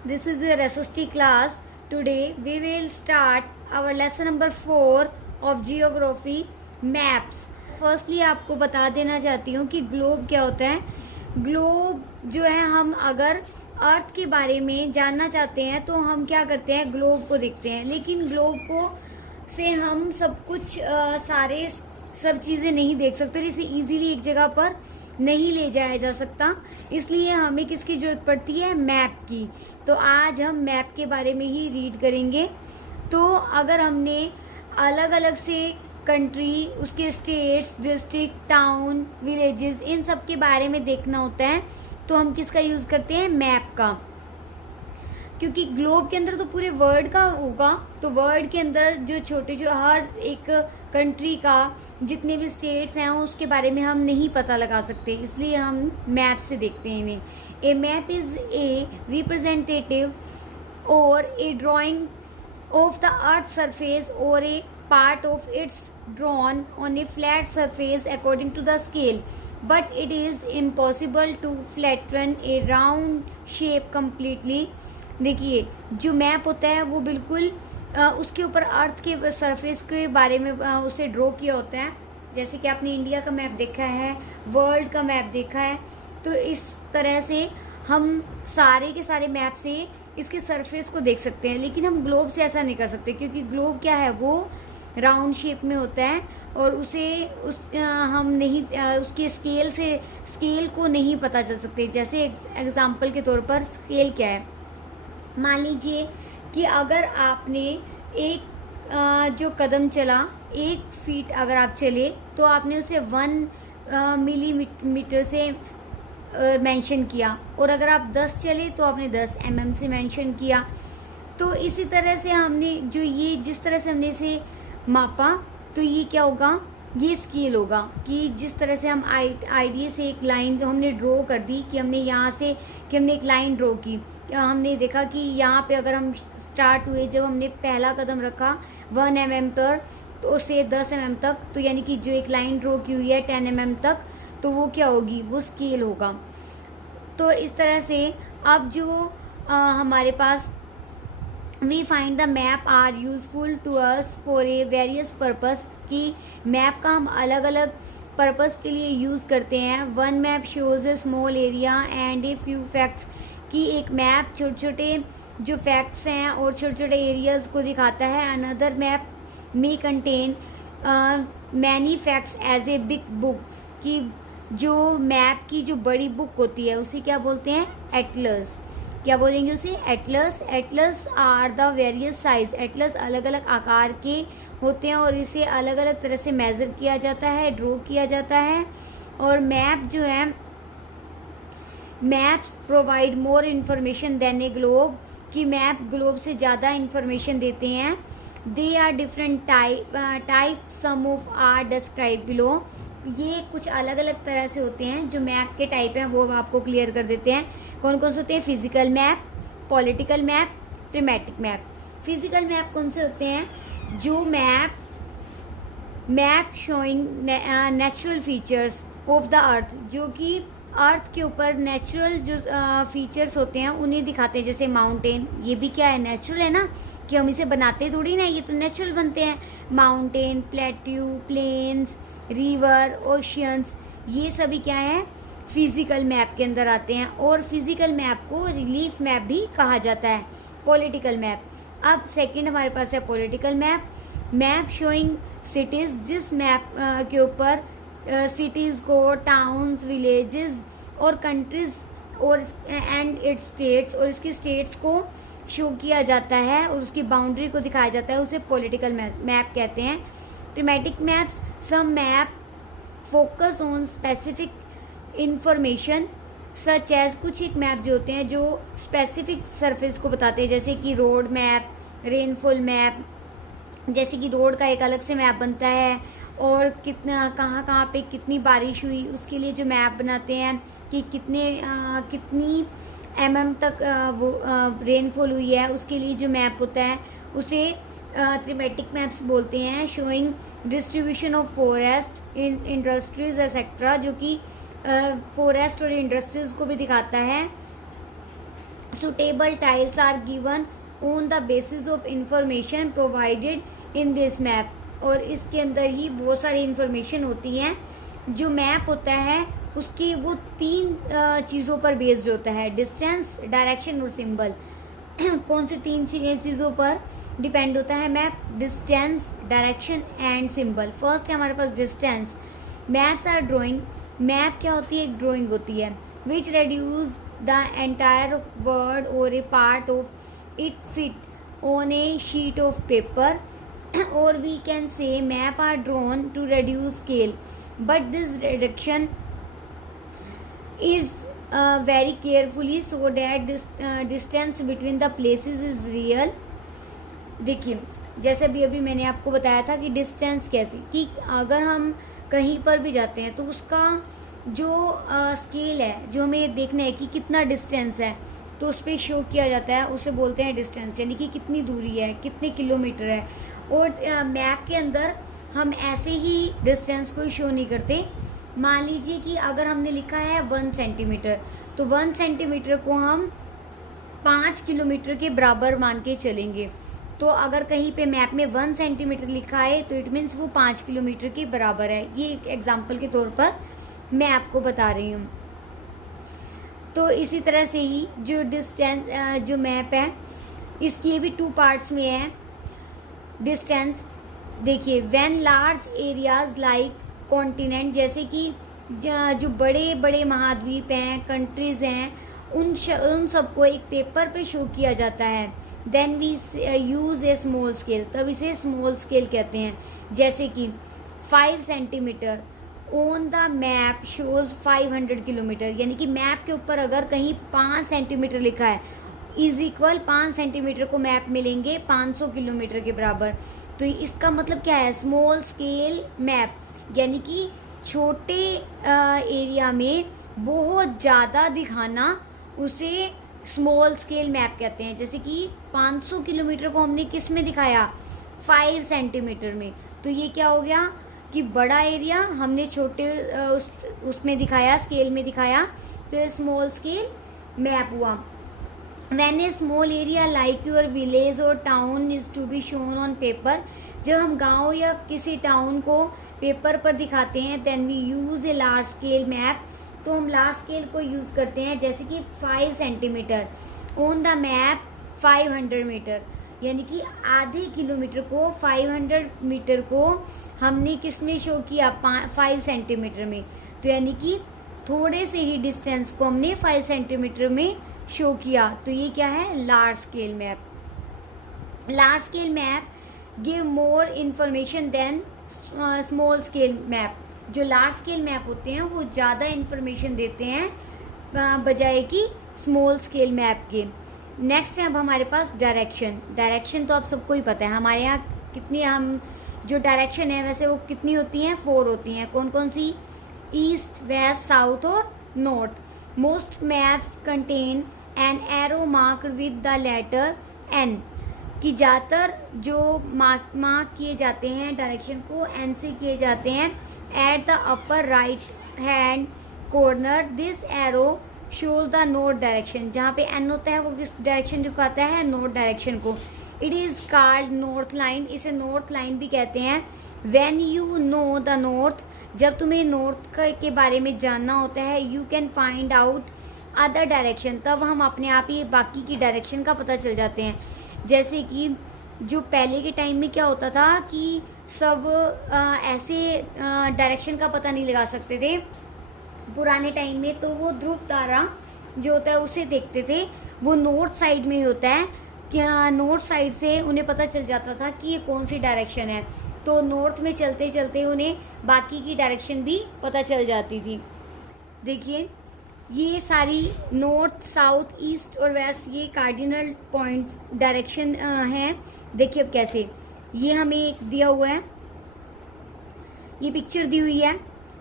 This is your SST class. Today we will start our lesson number 4 of Geography Maps. Firstly आपको बता देना चाहती हूँ कि ग्लोब क्या होता है. ग्लोब जो है, हम अगर अर्थ के बारे में जानना चाहते हैं तो हम क्या करते हैं, ग्लोब को देखते हैं. लेकिन ग्लोब को से हम सब कुछ सब चीज़ें नहीं देख सकते और इसे इजीली एक जगह पर नहीं ले जाया जा सकता. इसलिए हमें किसकी ज़रूरत पड़ती है, मैप की. तो आज हम मैप के बारे में ही रीड करेंगे. तो अगर हमने अलग अलग से कंट्री, उसके स्टेट्स, डिस्ट्रिक्ट, टाउन, विलेजेस, इन सब के बारे में देखना होता है तो हम किसका यूज़ करते हैं, मैप का. क्योंकि ग्लोब के अंदर तो पूरे वर्ल्ड का होगा, तो वर्ल्ड के अंदर जो हर एक कंट्री का जितने भी स्टेट्स हैं उसके बारे में हम नहीं पता लगा सकते, इसलिए हम मैप से देखते हैं इन्हें. A map is a representative और a drawing of the earth surface और a part of its drawn on a flat surface according to the scale, but it is impossible to flatten a round shape completely. देखिए, जो map होता है वो बिल्कुल उसके ऊपर अर्थ के सरफेस के बारे में उसे ड्रॉ किया होता है. जैसे कि आपने इंडिया का मैप देखा है, वर्ल्ड का मैप देखा है, तो इस तरह से हम सारे के सारे मैप से इसके सरफेस को देख सकते हैं. लेकिन हम ग्लोब से ऐसा नहीं कर सकते, क्योंकि ग्लोब क्या है, वो राउंड शेप में होता है और हम नहीं उसके स्केल को नहीं पता चल सकते. जैसे एग्जाम्पल के तौर पर स्केल क्या है, मान लीजिए कि अगर आपने एक जो कदम चला, 1 फीट अगर आप चले तो आपने उसे 1 मिलीमीटर से मेंशन किया, और अगर आप 10 चले तो आपने 10 mm से मेंशन किया. तो इसी तरह से हमने जिस तरह से हमने इसे मापा, तो ये क्या होगा, ये स्केल होगा. कि जिस तरह से हम आइडिया से एक लाइन जो हमने ड्रॉ कर दी, कि हमने एक लाइन ड्रॉ की, हमने देखा कि यहाँ पे अगर हम स्टार्ट हुए, जब हमने पहला कदम रखा 1 mm पर, तो उससे 10 mm तक, तो यानी कि जो एक लाइन ड्रॉ की हुई है 10 mm तक, तो वो क्या होगी, वो स्केल होगा. तो इस तरह से अब जो हमारे पास we find the map are useful to us for a various purpose, कि मैप का हम अलग अलग पर्पस के लिए यूज़ करते हैं. One map shows A small area and a few facts, कि एक मैप छोटे छोटे जो फैक्ट्स हैं और छोटे छोटे एरियाज़ को दिखाता है. Another map may contain many facts as a big book, कि जो मैप की जो बड़ी बुक होती है उसे क्या बोलते हैं, एटलस. क्या बोलेंगे उसे, atlas. Atlas are the various size. Atlas अलग अलग आकार के होते हैं और इसे अलग अलग तरह से मेज़र किया जाता है, ड्रॉ किया जाता है. और मैप जो है, maps provide more information than a globe, कि मैप ग्लोब से ज़्यादा इन्फॉर्मेशन देते हैं. They are different type, some of are describe below. ये कुछ अलग अलग तरह से होते हैं जो मैप के टाइप हैं, वो आपको क्लियर कर देते हैं. कौन कौन से होते हैं, physical map, political map, thematic map. Physical map कौन से होते हैं, जो map showing natural features of the अर्थ, जो कि अर्थ के ऊपर नेचुरल जो फीचर्स होते हैं उन्हें दिखाते हैं. जैसे माउंटेन, ये भी क्या है, नेचुरल है ना, कि हम इसे बनाते थोड़ी ना, ये तो नेचुरल बनते हैं. Mountain, plateau, plains, river, oceans, ये सभी क्या है, फिजिकल मैप के अंदर आते हैं. और फिजिकल मैप को रिलीफ मैप भी कहा जाता है. पॉलिटिकल मैप, अब सेकंड हमारे पास है political map. Map showing cities, जिस मैप के ऊपर सिटीज़ को, टाउन्स, विलेजेस और कंट्रीज और एंड इट्स स्टेट्स, और इसके स्टेट्स को शो किया जाता है और उसकी बाउंड्री को दिखाया जाता है, उसे पॉलिटिकल मैप कहते हैं. Thematic maps, some map focus on specific information such as, कुछ एक मैप जो होते हैं जो स्पेसिफिक सरफेस को बताते हैं. जैसे कि रोड मैप, रेनफॉल मैप, जैसे कि रोड का एक अलग से मैप बनता है, और कहाँ पे कितनी बारिश हुई उसके लिए जो मैप बनाते हैं, कि कितनी mm तक वो रेनफॉल हुई है, उसके लिए जो मैप होता है उसे थीमेटिक मैप्स बोलते हैं. Showing distribution of forest, industries etcetera, जो कि फॉरेस्ट और इंडस्ट्रीज को भी दिखाता है. suitable tiles are given on the basis of information provided in this map। और इसके अंदर ही बहुत सारी इंफॉर्मेशन होती हैं। जो मैप होता है उसकी वो 3 चीज़ों पर बेस्ड होता है, डिस्टेंस, डायरेक्शन और सिंबल। कौन सी 3 चीज़ों पर डिपेंड होता है map? Distance, direction and symbol. First है हमारे पास distance. Maps are drawing. Map क्या होती है? एक ड्राइंग होती है which reduce the entire world और a part of it fit on a sheet of paper, or we can say map are drawn to reduce scale, but this reduction is very carefully so that this distance between the places is real। देखिए जैसे अभी मैंने आपको बताया था कि distance कैसे, कि अगर हम कहीं पर भी जाते हैं तो उसका जो स्केल है, जो हमें देखना है कि कितना डिस्टेंस है, तो उस पर शो किया जाता है, उसे बोलते हैं डिस्टेंस, यानी कि कितनी दूरी है, कितने किलोमीटर है। और मैप के अंदर हम ऐसे ही डिस्टेंस को शो नहीं करते। मान लीजिए कि अगर हमने लिखा है 1 सेंटीमीटर, तो 1 सेंटीमीटर को हम 5 किलोमीटर के बराबर मान के चलेंगे। तो अगर कहीं पे मैप में 1 सेंटीमीटर लिखा है तो इट मीन्स वो 5 किलोमीटर के बराबर है। ये एक एग्जाम्पल के तौर पर मैं आपको बता रही हूँ। तो इसी तरह से ही जो डिस्टेंस जो मैप है इसके भी 2 पार्ट्स में है। डिस्टेंस देखिए, when large areas like continent, जैसे कि जो बड़े बड़े महाद्वीप हैं, कंट्रीज़ हैं, उन सबको एक पेपर पे शो किया जाता है। Then we use a small scale, तब इसे स्मॉल स्केल कहते हैं। जैसे कि 5 centimetre on the map shows 500 kilometre, यानी कि मैप के ऊपर अगर कहीं 5 सेंटीमीटर लिखा है इज इक्वल 5 सेंटीमीटर को मैप में लेंगे 500 किलोमीटर के बराबर। तो इसका मतलब क्या है? स्मॉल स्केल मैप, यानी कि छोटे एरिया में बहुत ज़्यादा दिखाना, उसे स्मॉल स्केल मैप कहते हैं। जैसे कि 500 किलोमीटर को हमने किस में दिखाया? 5 सेंटीमीटर में। तो ये क्या हो गया कि बड़ा एरिया हमने छोटे उसमें दिखाया, स्केल में दिखाया, तो ये स्मॉल स्केल मैप हुआ। When a small area like your village or town is to be shown on paper, जब हम गांव या किसी टाउन को पेपर पर दिखाते हैं, then we use a large scale map, तो हम लार्ज स्केल को यूज़ करते हैं। जैसे कि 5 centimetre on the map 500 metre, यानी कि आधे किलोमीटर को 500 मीटर को हमने किस में शो किया? 5 सेंटीमीटर में। तो यानी कि थोड़े से ही डिस्टेंस को हमने 5 सेंटीमीटर में शो किया। तो ये क्या है? Large scale map. Large scale map give more information than small scale map. जो लार्ज स्केल मैप होते हैं वो ज़्यादा इंफॉर्मेशन देते हैं बजाय कि स्मॉल स्केल मैप के। नेक्स्ट है अब हमारे पास डायरेक्शन। डायरेक्शन तो आप सबको ही पता है, हमारे यहाँ कितनी हम जो डायरेक्शन है वैसे वो कितनी होती हैं? 4 होती हैं। कौन कौन सी? ईस्ट, वेस्ट, साउथ और north. Most maps contain an arrow mark with the letter N, कि ज़्यादातर जो मार्क किए जाते हैं डायरेक्शन को एन से किए जाते हैं। At the upper right hand corner this arrow shows the north direction. जहाँ पे एन होता है वो किस डायरेक्शन दिखाता है? नॉर्थ डायरेक्शन को। It is called north line, इसे नॉर्थ लाइन भी कहते हैं। When you know the north, जब तुम्हें नॉर्थ के बारे में जानना होता है, you can find out other direction, तब हम अपने आप ही बाकी की डायरेक्शन का पता चल जाते हैं। जैसे कि जो पहले के टाइम में क्या होता था कि सब ऐसे डायरेक्शन का पता नहीं लगा सकते थे पुराने टाइम में, तो वो ध्रुव तारा जो होता है उसे देखते थे। वो नॉर्थ साइड में ही होता है, क्या नॉर्थ साइड से उन्हें पता चल जाता था कि ये कौन सी डायरेक्शन है। तो नॉर्थ में चलते चलते उन्हें बाकी की डायरेक्शन भी पता चल जाती थी। देखिए ये सारी नॉर्थ, साउथ, ईस्ट और वेस्ट ये कार्डिनल पॉइंट्स डायरेक्शन हैं। देखिए अब कैसे, ये हमें एक दिया हुआ है, ये पिक्चर दी हुई है।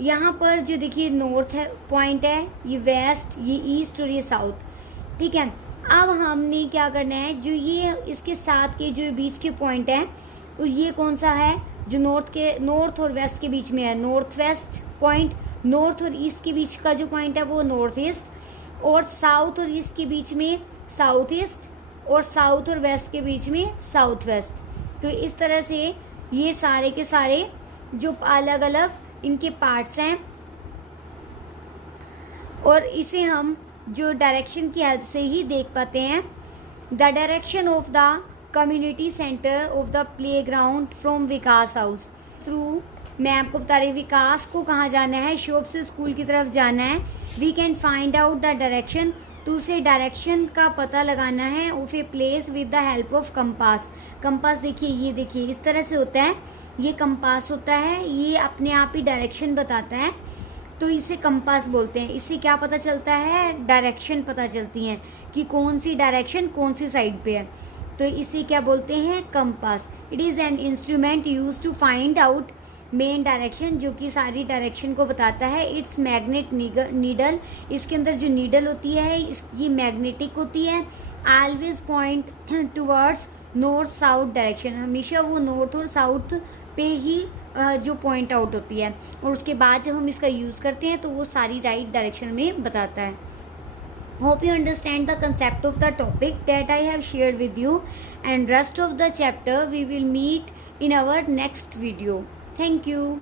यहाँ पर जो देखिए नॉर्थ है पॉइंट है, ये वेस्ट, ये ईस्ट और ये साउथ। ठीक है, अब हमने क्या करना है, जो ये इसके साथ के जो बीच के पॉइंट है, तो ये कौन सा है? जो नॉर्थ और वेस्ट के बीच में है, नॉर्थ वेस्ट पॉइंट। नॉर्थ और ईस्ट के बीच का जो पॉइंट है वो नॉर्थ ईस्ट, और साउथ और ईस्ट के बीच में साउथ ईस्ट, और साउथ और वेस्ट के बीच में साउथ वेस्ट। तो इस तरह से ये सारे के सारे जो अलग अलग इनके पार्ट्स हैं, और इसे हम जो डायरेक्शन की हेल्प से ही देख पाते हैं। The direction of the community centre of the play ground from Vikas house. Through मैं आपको बता रही विकास को कहाँ जाना है, शॉप से स्कूल की तरफ जाना है। We can find out the direction, तो उसे डायरेक्शन का पता लगाना है of a place with the help of compass. Compass देखिए, ये देखिए इस तरह से होता है, ये कंपास होता है, ये अपने आप ही डायरेक्शन बताता है, तो इसे कंपास बोलते हैं। इससे क्या पता चलता है, डायरेक्शन पता चलती हैं कि कौन सी डायरेक्शन कौन सी साइड पे है, तो इसे क्या बोलते हैं, compass. It is an instrument use to find out main direction, जो कि सारी डायरेक्शन को बताता है। इट्स मैग्नेट नीडल, इसके अंदर जो नीडल होती है ये मैग्नेटिक होती है। Always point towards north south direction, हमेशा वो नॉर्थ और साउथ पे ही जो पॉइंट आउट होती है, और उसके बाद जब हम इसका यूज़ करते हैं तो वो सारी राइट डायरेक्शन में बताता है। Hope you understand the concept of the topic that I have shared with you, and rest of the chapter we will meet in our next video. Thank you.